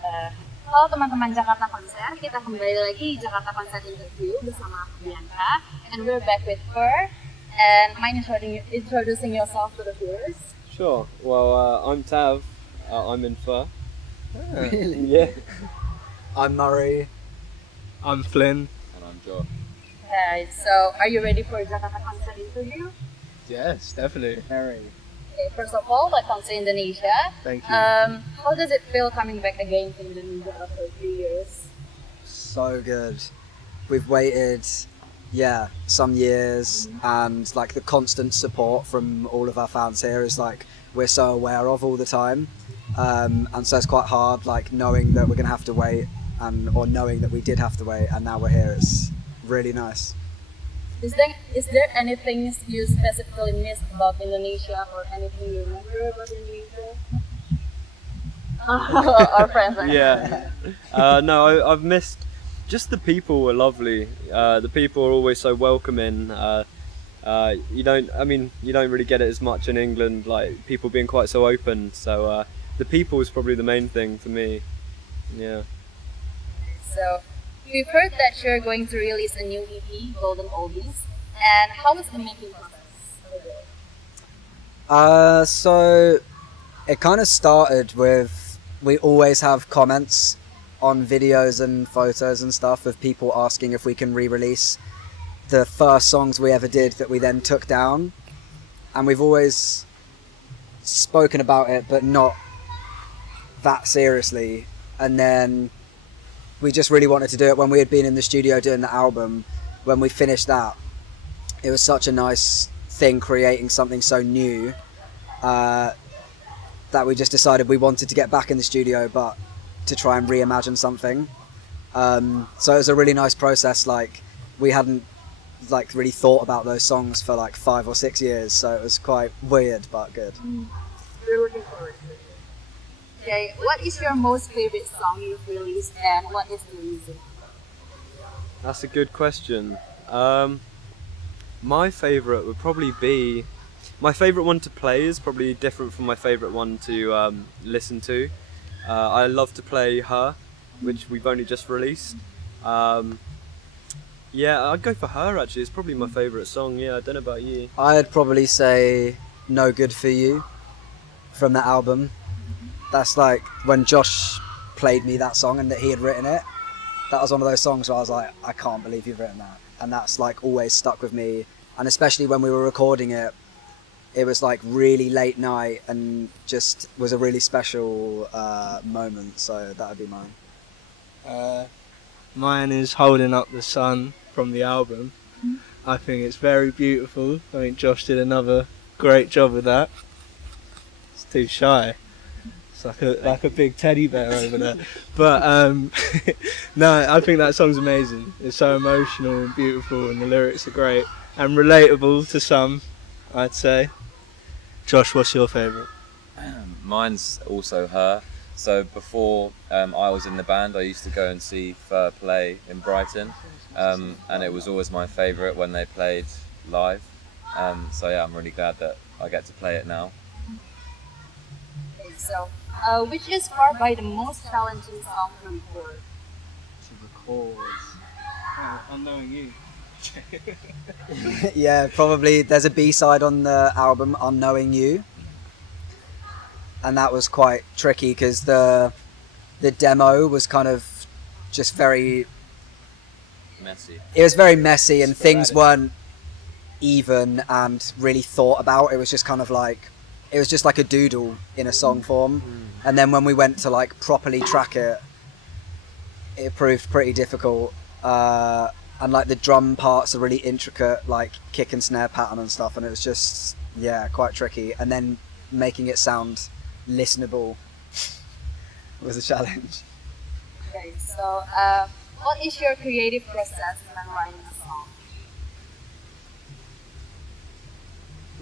Halo teman-teman Jakarta Konser, kita kembali lagi di Jakarta Konser Interview bersama aku Bianca, and we're back with Fer. And mind introducing yourself to the viewers? Sure. Well, I'm Tav. I'm in Fer. Really? Yeah. I'm Murray. I'm Flynn. And I'm Josh. Okay, so are you ready for Jakarta Konser Interview? Yes, definitely. Mary. Okay, first of all, welcome to Indonesia. Thank you. How does it feel coming back again to Indonesia after 3 years? So good. We've waited, some years, and like the constant support from all of our fans here is like we're so aware of all the time, and so it's quite hard, like knowing that we're gonna have to wait, or knowing that we did have to wait, and now we're here. It's really nice. Is there anything you specifically missed about Indonesia, or anything you remember about Indonesia? Our friends are Yeah. No, I've missed. Just the people were lovely. The people are always so welcoming. You don't really get it as much in England. Like people being quite so open. So the people is probably the main thing for me. Yeah. So we've heard that you're going to release a new EP, Golden Oldies, and how was the making process? So it kind of started with, we always have comments on videos and photos and stuff of people asking if we can re-release the first songs we ever did that we then took down, and we've always spoken about it but not that seriously, and then we just really wanted to do it when we had been in the studio doing the album. When we finished that, it was such a nice thing creating something so new that we just decided we wanted to get back in the studio but to try and reimagine something. So it was a really nice process. Like we hadn't like really thought about those songs for like 5 or 6 years, so it was quite weird but good. We're looking forward to it. Okay, what is your most favorite song you've released, and what is the reason? That's a good question. My favourite would probably be... My favourite one to play is probably different from my favourite one to listen to. I love to play Her, which we've only just released. I'd go for Her actually. It's probably my favourite song. Yeah, I don't know about you. I'd probably say No Good For You from the album. That's like when Josh played me that song and that he had written it. That was one of those songs where I was like, I can't believe you've written that. And that's like always stuck with me. And especially when we were recording it, it was like really late night and just was a really special moment. So that would be mine. Mine is Holding Up the Sun from the album. I think it's very beautiful. I think Josh did another great job with that. It's too shy. It's like a big teddy bear over there. But no, I think that song's amazing. It's so emotional and beautiful, and the lyrics are great and relatable to some, I'd say. Josh, what's your favourite? Mine's also Her. So before I was in the band, I used to go and see Fur play in Brighton, and it was always my favourite when they played live. So yeah, I'm really glad that I get to play it now. Okay, so which is far by the most challenging song to record? To record. Unknowing You. Yeah, probably there's a B-side on the album, Unknowing You. And that was quite tricky because the demo was kind of just very... Messy. It was very messy and things weren't even and really thought about. It was just kind of like... It was just like a doodle in a song form. And then when we went to like properly track it, it proved pretty difficult. And like the drum parts are really intricate, like kick and snare pattern and stuff. And it was just, quite tricky. And then making it sound listenable was a challenge. Okay, so what is your creative process when writing a song?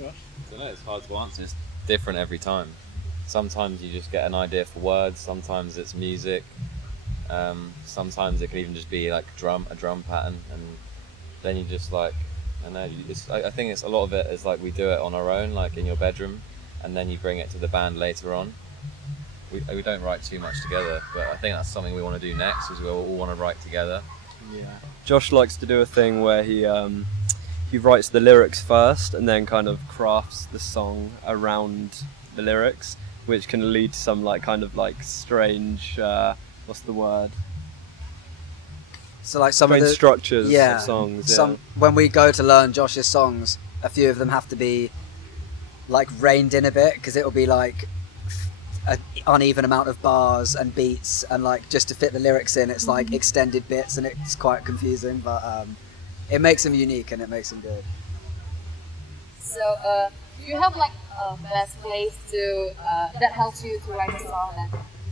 I don't know, it's hard to answer. It's different every time. Sometimes you just get an idea for words, sometimes it's music, sometimes it can even just be like a drum pattern, and then you just like, I don't know, I think it's a lot of it is like we do it on our own, like in your bedroom, and then you bring it to the band later on. we don't write too much together, but I think that's something we want to do next, is we all want to write together. Yeah. Josh likes to do a thing where he writes the lyrics first and then kind of crafts the song around the lyrics, which can lead to some like kind of like strange what's the word? So like some Strange of the structures of songs. Yeah. When we go to learn Josh's songs, a few of them have to be like reined in a bit, because it'll be like an uneven amount of bars and beats, and like just to fit the lyrics in, it's like extended bits, and it's quite confusing, but it makes them unique and it makes them good. So, do you have like a best place to that helps you to write a song that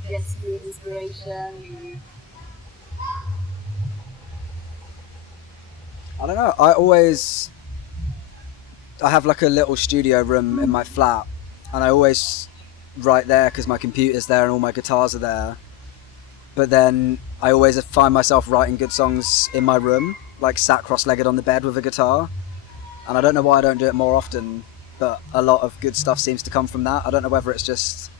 gets you inspiration? I don't know. I have like a little studio room in my flat, and I always write there because my computer's there and all my guitars are there. But then I always find myself writing good songs in my room, like sat cross-legged on the bed with a guitar. And I don't know why I don't do it more often, but a lot of good stuff seems to come from that. I don't know whether it's just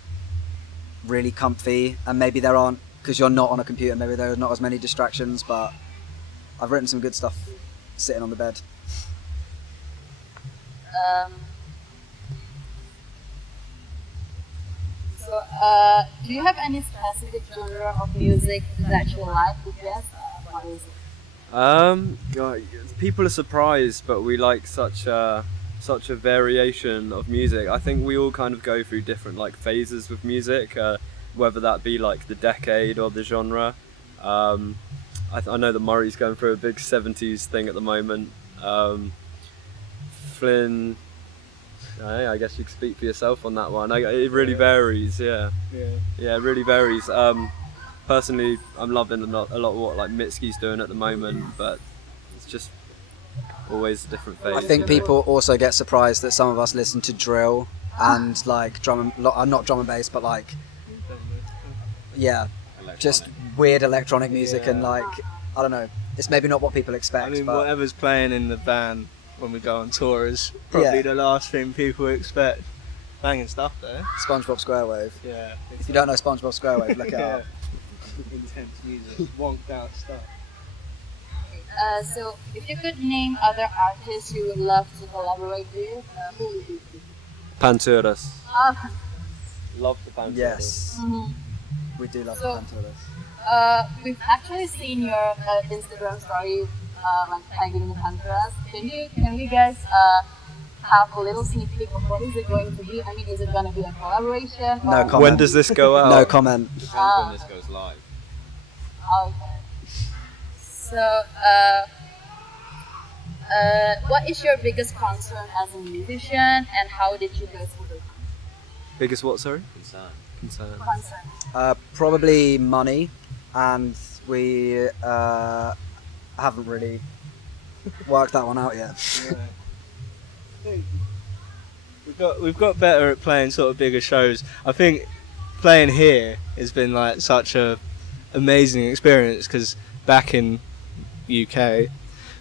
really comfy, and maybe there aren't, because you're not on a computer, maybe there are not as many distractions, but I've written some good stuff sitting on the bed. So, do you have any specific genre of music that you like? Yes, what is it? God, people are surprised, but we like such a variation of music. I think we all kind of go through different like phases with music, whether that be like the decade or the genre. I know that Murray's going through a big 70s thing at the moment. Flynn, I guess you could speak for yourself on that one. It really varies, yeah. Yeah, it really varies. Personally, I'm loving a lot of what like Mitski's doing at the moment, but it's just always a different phase. I think people also get surprised that some of us listen to drill and like not drum and bass, but like just weird electronic music, and like I don't know, it's maybe not what people expect. I mean, but whatever's playing in the van when we go on tour is probably the last thing people expect. Banging stuff though. SpongeBob SquareWave. Yeah. If you don't know SpongeBob SquareWave, look it up. Intense music, wonked out stuff. So, if you could name other artists you would love to collaborate with, who would it be? Panturas. Oh, Love the Panturas. Yes, mhm. we do love So- Panturas. We've actually seen your Instagram story, like tagging the Panteras. Can we guys have a little sneak peek of what is it going to be? I mean, is it going to be a collaboration? No or- comment. When does this go out? No comment. Depends when this goes live. Okay. So, what is your biggest concern as a musician, and how did you guys overcome Biggest what, sorry? Concern. Concern. concern? Probably money, and we haven't really worked that one out yet. Yeah. We've got better at playing sort of bigger shows. I think playing here has been like such a amazing experience, because back in UK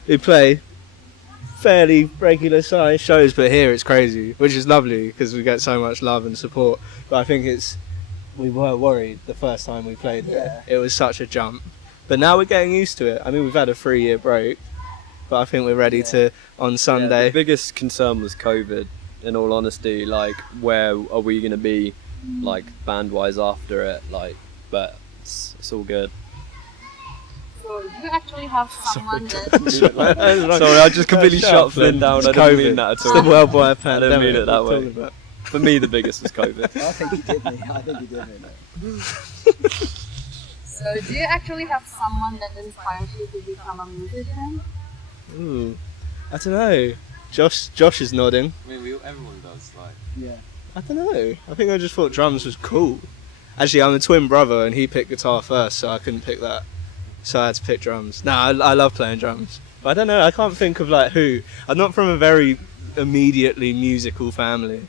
we play fairly regular sized shows, but here it's crazy, which is lovely because we get so much love and support. But I think we were worried the first time we played there. It was such a jump, but now we're getting used to it. I mean, we've had a 3-year break, but I think we're ready to on Yeah, Sunday. the biggest concern was COVID, in all honesty. Like, where are we going to be, like, band-wise after it? Like, but it's all good. So, do you actually have someone that... Sorry, I just completely shut Flynn down. It's I didn't COVID. mean that at It's all. the worldwide I pandemic. didn't mean it that we're way. talking about. For me, the biggest was COVID. I think he did mean it. So, do you actually have someone that inspires you to become a musician? Ooh, I don't know. Josh is nodding. I mean, everyone does. Like, Yeah. I don't know. I think I just thought drums was cool. Actually, I'm a twin brother, and he picked guitar first, so I couldn't pick that. So I had to pick drums. I love playing drums, but I don't know. I can't think of like who. I'm not from a very immediately musical family.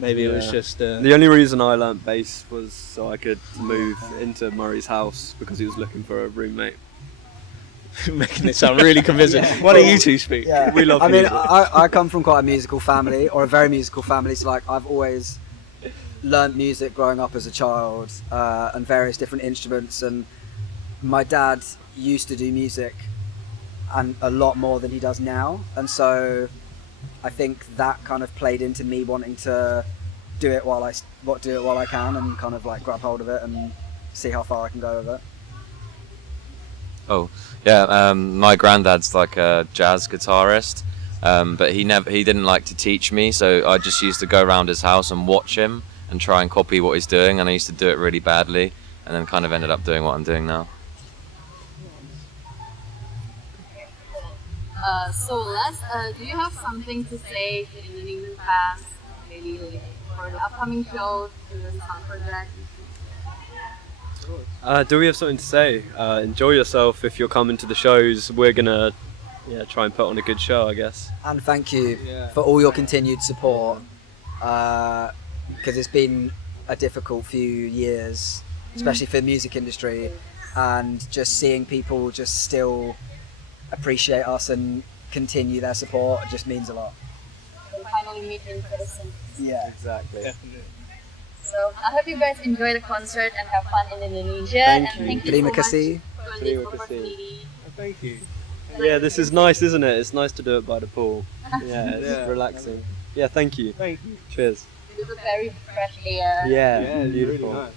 Maybe it was Yeah. just. The only reason I learnt bass was so I could move into Murray's house, because he was looking for a roommate. making it sound really convincing. Why don't you two speak? Yeah. We love I mean, music. I come from quite a musical family, or a very musical family, so like I've always learned music growing up as a child and various different instruments, and my dad used to do music and a lot more than he does now, and so I think that kind of played into me wanting to do it while I can, and kind of like grab hold of it and see how far I can go with it. Oh, yeah. My granddad's like a jazz guitarist, but he didn't like to teach me, so I just used to go around his house and watch him and try and copy what he's doing, and I used to do it really badly, and then kind of ended up doing what I'm doing now. So Les, do you have something to say to the New England fans, maybe like for the upcoming shows, for the song project? Do we have something to say? Enjoy yourself if you're coming to the shows. We're gonna try and put on a good show, I guess. And thank you for all your continued support, because it's been a difficult few years, especially for the music industry, and just seeing people just still appreciate us and continue their support just means a lot. We'll finally meet in person. Yeah, exactly. Definitely. So I hope you guys enjoy the concert and have fun in Indonesia. Thank and you. thank you Terima so much kasih. for Terima the kasih. opportunity. Thank you. Yeah, this is nice, isn't it? It's nice to do it by the pool. Yeah, it's Yeah. relaxing. Yeah, thank you. Thank you. Cheers. It was a very fresh air. Yeah, Yeah, beautiful. really nice.